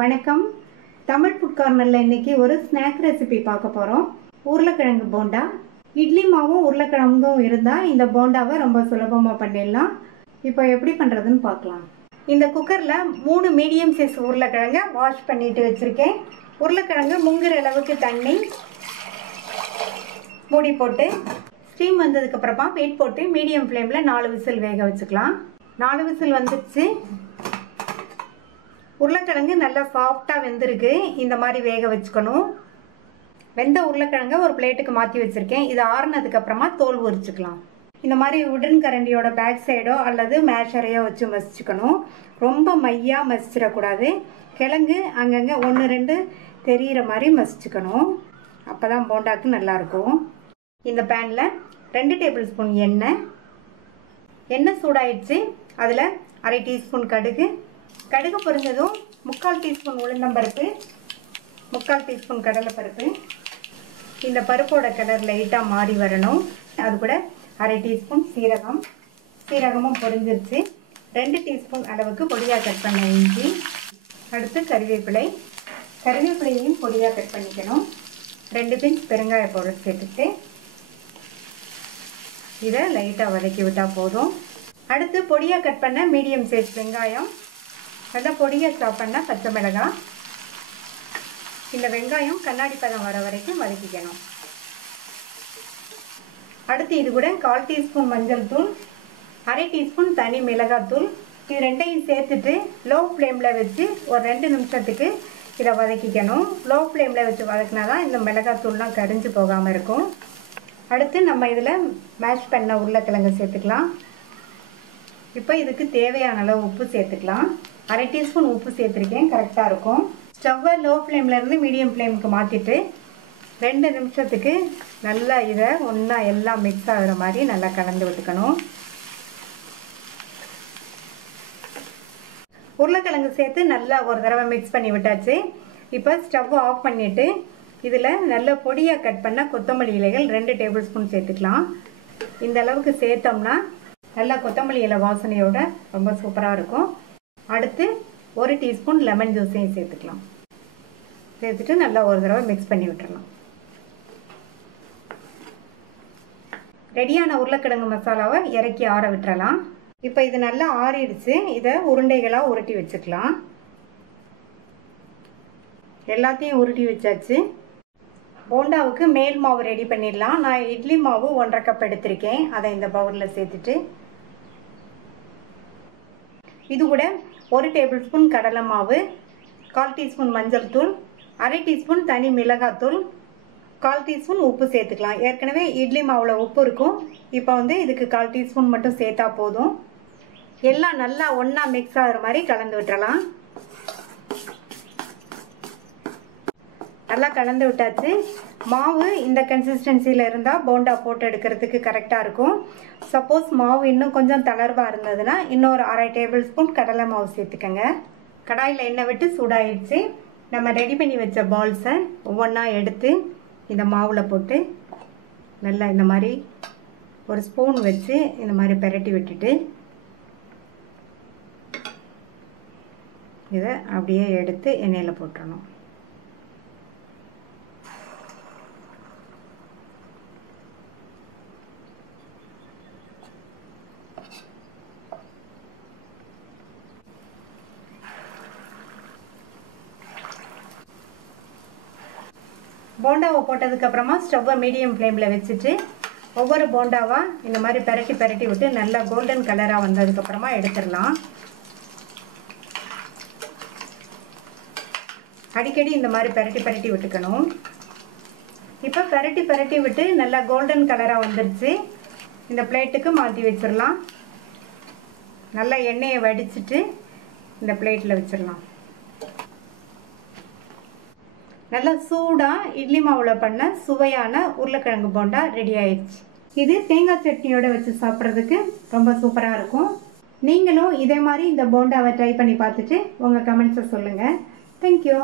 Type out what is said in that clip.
வணக்கம். தமிழ் ஃபுட் கார்னர்ல இன்னைக்கு ஒரு ஸ்நாக் ரெசிபி பார்க்க போறோம். உருளைக்கிழங்கு போண்டா. இட்லி மாவும் உருளைக்கிழங்கும் இருந்தா இந்த போண்டாவை ரொம்ப சுலபமா பண்ணிடலாம். இப்போ எப்படி பண்றதுன்னு பார்க்கலாம். இந்த குக்கர்ல 3 மீடியம் சைஸ் உருளைக்கிழங்க வாஷ் பண்ணிட்டு வச்சிருக்கேன். உருளைக்கிழங்கு முங்குற அளவுக்கு தண்ணி மூடி போட்டு ஸ்டீம் வந்ததுக்கு அப்புறமா வெயிட் போட்டு மீடியம் ஃப்ளேம்ல 4 விசில் வேக வச்சுக்கலாம். 4 விசில் வந்துச்சு. உருளைக்கிழங்கு நல்லா சாஃப்டாக வெந்திருக்கு. இந்த மாதிரி வேக வச்சுக்கணும். வெந்த உருளைக்கிழங்க ஒரு பிளேட்டுக்கு மாற்றி வச்சுருக்கேன். இது ஆறுனதுக்கு அப்புறமா தோல் உரிச்சுக்கலாம். இந்த மாதிரி உடன் கரண்டியோட பேக் சைடோ அல்லது மேஷரையோ வச்சு மசிச்சுக்கணும். ரொம்ப மையாக மசிச்சிடக்கூடாது. கிழங்கு அங்கங்கே 1-2 தெரிகிற மாதிரி மசிச்சுக்கணும். அப்போ தான் போண்டாக்கு நல்லாயிருக்கும். இந்த பேனில் 2 டேபிள் ஸ்பூன் எண்ணெய் சூடாயிடுச்சு. அதில் 1/2 டீஸ்பூன் கடுகு பொரிஞ்சதும் 3/4 டீஸ்பூன் உளுந்தம்பருப்பு, 3/4 டீஸ்பூன் கடலைப்பருப்பு. இந்த பருப்போட கலர் லைட்டாக மாறி வரணும். அது கூட 1/2 டீஸ்பூன் சீரகமும் பொரிஞ்சிருச்சு. 2 டீஸ்பூன் அளவுக்கு பொடியாக கட் பண்ண இஞ்சி. அடுத்து கருவேப்பிலையும் பொடியாக கட் பண்ணிக்கணும். 2 பிஞ்ச் பெருங்காய பவுடர் சேர்த்துட்டு இதை லைட்டாக வதக்கி விட்டால் போதும். அடுத்து பொடியாக கட் பண்ண மீடியம் சைஸ் வெங்காயம், நல்லா பொடியாக சாப் பண்ண பச்சை மிளகாய். இந்த வெங்காயம் கண்ணாடி பதம் வர வரைக்கும் வதக்கிக்கணும். அடுத்து இது கூட 1/4 டீஸ்பூன் மஞ்சள் தூள், 1/2 டீஸ்பூன் தனி மிளகாத்தூள். இது ரெண்டையும் சேர்த்துட்டு லோ ஃப்ளேமில் வச்சு ஒரு 2 நிமிஷத்துக்கு இதை வதக்கிக்கணும். லோ ஃப்ளேமில் வச்சு வதக்கினா தான் இந்த மிளகாத்தூள்லாம் கரிஞ்சு போகாமல் இருக்கும். அடுத்து நம்ம இதில் மேஷ் பண்ண உருளைக்கிழங்கு சேர்த்துக்கலாம். இப்போ இதுக்கு தேவையான அளவு உப்பு சேர்த்துக்கலாம். 1/2 டீஸ்பூன் உப்பு சேர்த்துருக்கேன், கரெக்டாக இருக்கும். ஸ்டவ்வை லோ ஃப்ளேம்லேருந்து மீடியம் ஃப்ளேமுக்கு மாற்றிட்டு 2 நிமிஷத்துக்கு நல்லா இதை ஒன்றா எல்லாம் மிக்ஸ் ஆகிற மாதிரி நல்லா கலந்து விட்டுக்கணும். உருளைக்கிழங்கு சேர்த்து நல்லா ஒரு தடவை மிக்ஸ் பண்ணி விட்டாச்சு. இப்போ ஸ்டவ்வை ஆஃப் பண்ணிவிட்டு இதில் நல்ல பொடியாக கட் பண்ண கொத்தமல்லி இலைகள் 2 டேபிள் ஸ்பூன் சேர்த்துக்கலாம். இந்த அளவுக்கு சேர்த்தோம்னா நல்லா கொத்தமல்லி இலை வாசனையோட ரொம்ப சூப்பராக இருக்கும். அடுத்து 1 டீஸ்பூன் லெமன் ஜூஸையும் சேர்த்துக்கலாம். சேர்த்துட்டு நல்லா ஒரு தடவை மிக்ஸ் பண்ணி விட்டுறலாம். ரெடியான உருளைக்கிழங்கு மசாலாவை இறக்கி ஆற விட்டுறலாம். இப்போ இது நல்லா ஆறிடுச்சு. இதை உருண்டைகளாக உருட்டி வச்சுக்கலாம். எல்லாத்தையும் உருட்டி வச்சாச்சு. போண்டாவுக்கு மேல் மாவு ரெடி பண்ணிடலாம். நான் இட்லி மாவு 1/2 கப் எடுத்திருக்கேன். அதை இந்த பவுலில் சேர்த்துட்டு இது கூட 1 டேபிள் ஸ்பூன் கடலை மாவு, 1/4 டீஸ்பூன் மஞ்சள் தூள், 1/2 டீஸ்பூன் தனி மிளகாத்தூள், 1/4 டீஸ்பூன் உப்பு சேர்த்துக்கலாம். ஏற்கனவே இட்லி மாவில் உப்பு இருக்கும். இப்போ இதுக்கு 1/4 டீஸ்பூன் மட்டும் சேர்த்தா போதும். எல்லாம் நல்லா ஒன்றா மிக்ஸ் ஆகிற மாதிரி கலந்து விட்டுறலாம். நல்லா கலந்து விட்டாச்சு. மாவு இந்த கன்சிஸ்டன்சியில் இருந்தால் போண்டா போட்டு எடுக்கிறதுக்கு கரெக்டாக இருக்கும். சப்போஸ் மாவு இன்னும் கொஞ்சம் தளர்வாக இருந்ததுன்னா இன்னொரு 1/2 டேபிள் ஸ்பூன் கடலை மாவு சேர்த்துக்கங்க. கடாயில் எண்ணெய் விட்டு சூடாயிடுச்சு. நம்ம ரெடி பண்ணி வச்ச பால்ஸை ஒவ்வொன்றா எடுத்து இந்த மாவில் போட்டு நல்லா இந்த மாதிரி ஒரு ஸ்பூன் வச்சு இந்த மாதிரி பெரட்டி விட்டுட்டு இதை அப்படியே எடுத்து எண்ணெயில் போட்டுறணும். போண்டாவை போட்டதுக்கு அப்புறமா ஸ்டவ்வை மீடியம் ஃப்ளேமில் வச்சுட்டு ஒவ்வொரு போண்டாவாக இந்த மாதிரி பெரட்டி விட்டு நல்லா கோல்டன் கலராக வந்ததுக்கப்புறமா எடுத்துடலாம். அடிக்கடி இந்த மாதிரி பெரட்டி விட்டுக்கணும். இப்போ பெரட்டி விட்டு நல்லா கோல்டன் கலராக வந்துடுச்சு. இந்த பிளேட்டுக்கு மாற்றி வச்சிடலாம். நல்லா எண்ணெயை வடிச்சிட்டு இந்த பிளேட்டில் வச்சிடலாம். நல்லா சூடாக இட்லி மாவில் பண்ண சுவையான உருளைக்கிழங்கு போண்டா ரெடி ஆயிடுச்சு. இது தேங்காய் சட்னியோட வச்சு சாப்பிட்றதுக்கு ரொம்ப சூப்பராக இருக்கும். நீங்களும் இதே மாதிரி இந்த போண்டாவை ட்ரை பண்ணி பார்த்துட்டு உங்கள் கமெண்ட்ஸை சொல்லுங்கள். தேங்க்யூ.